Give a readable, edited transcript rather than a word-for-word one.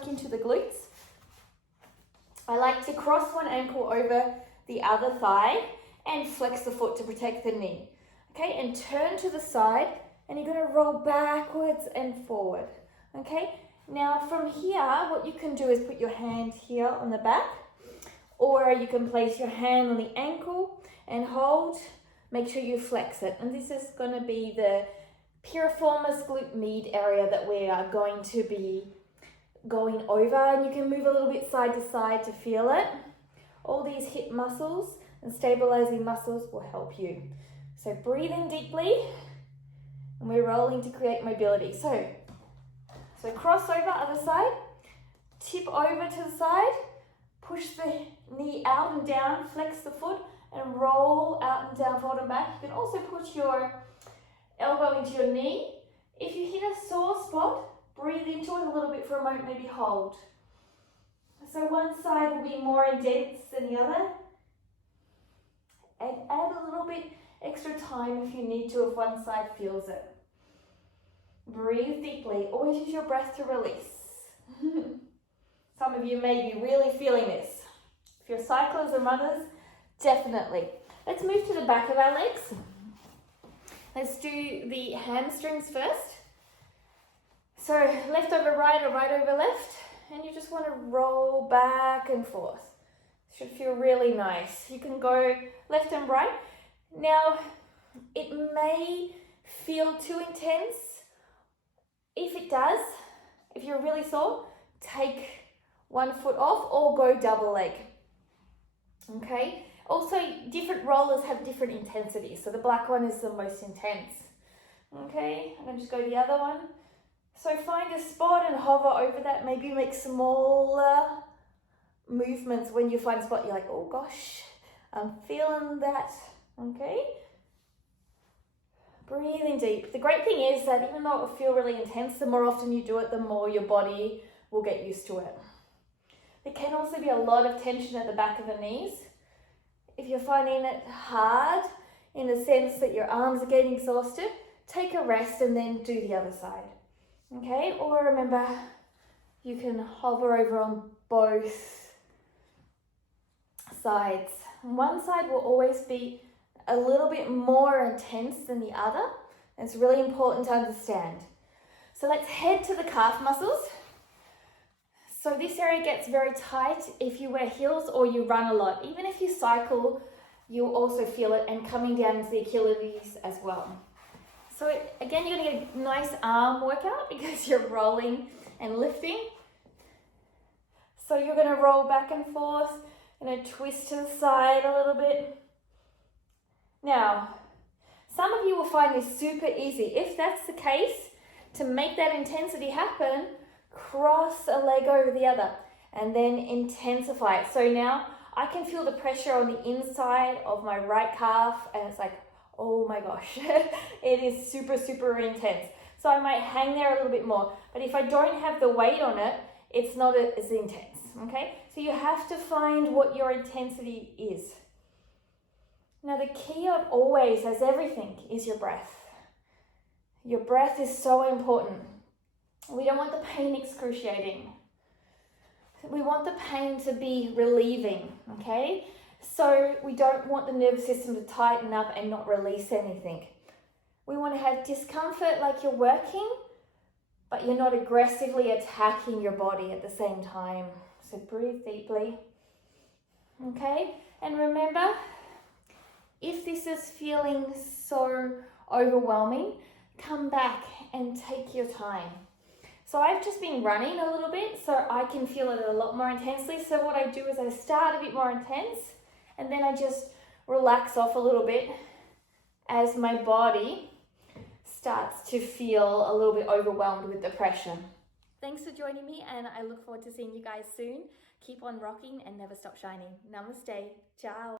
work into the glutes. I like to cross one ankle over the other thigh and flex the foot to protect the knee. Okay, and turn to the side, and you're going to roll backwards and forward. Okay, now from here, what you can do is put your hand here on the back, or you can place your hand on the ankle and hold. Make sure you flex it. And this is going to be the piriformis glute med area that we are going to be going over. And you can move a little bit side to side to feel it. All these hip muscles and stabilizing muscles will help you. So breathe in deeply, and we're rolling to create mobility. So cross over, other side, tip over to the side, push the knee out and down, flex the foot, and roll out and down, forward and back. You can also put your elbow into your knee. If you hit a sore spot, breathe into it a little bit for a moment, maybe hold. So one side will be more intense than the other. And add a little bit extra time if you need to, if one side feels it. Breathe deeply. Always use your breath to release. Some of you may be really feeling this. If you're cyclists and runners, definitely. Let's move to the back of our legs. Let's do the hamstrings first. So left over right or right over left. And you just want to roll back and forth. Should feel really nice. You can go left and right. Now, it may feel too intense. If it does, if you're really sore, take one foot off or go double leg. Okay? Also, different rollers have different intensities. So the black one is the most intense. Okay? I'm going to just go to the other one. So find a spot and hover over that. Maybe make smaller movements when you find a spot. You're like, oh gosh, I'm feeling that. Okay? Breathe in deep. The great thing is that even though it will feel really intense, the more often you do it, the more your body will get used to it. There can also be a lot of tension at the back of the knees. If you're finding it hard, in the sense that your arms are getting exhausted, take a rest and then do the other side. Okay? Or remember, you can hover over on both sides. One side will always be a little bit more intense than the other. It's really important to understand. So let's head to the calf muscles. So this area gets very tight if you wear heels or you run a lot. Even if you cycle, you'll also feel it, and coming down into the Achilles as well. So again, you're going to get a nice arm workout because you're rolling and lifting. So you're going to roll back and forth, going to twist to the side a little bit. Now, some of you will find this super easy. If that's the case, to make that intensity happen, cross a leg over the other and then intensify it. So now I can feel the pressure on the inside of my right calf, and it's like, oh my gosh, it is super, super intense. So I might hang there a little bit more, but if I don't have the weight on it, it's not as intense, okay? So you have to find what your intensity is. Now the key of always, as everything, is your breath. Your breath is so important. We don't want the pain excruciating. We want the pain to be relieving, okay? So we don't want the nervous system to tighten up and not release anything. We want to have discomfort like you're working, but you're not aggressively attacking your body at the same time. So breathe deeply, okay? And remember, if this is feeling so overwhelming, come back and take your time. So I've just been running a little bit so I can feel it a lot more intensely. So what I do is I start a bit more intense and then I just relax off a little bit as my body starts to feel a little bit overwhelmed with the pressure. Thanks for joining me, and I look forward to seeing you guys soon. Keep on rocking and never stop shining. Namaste. Ciao.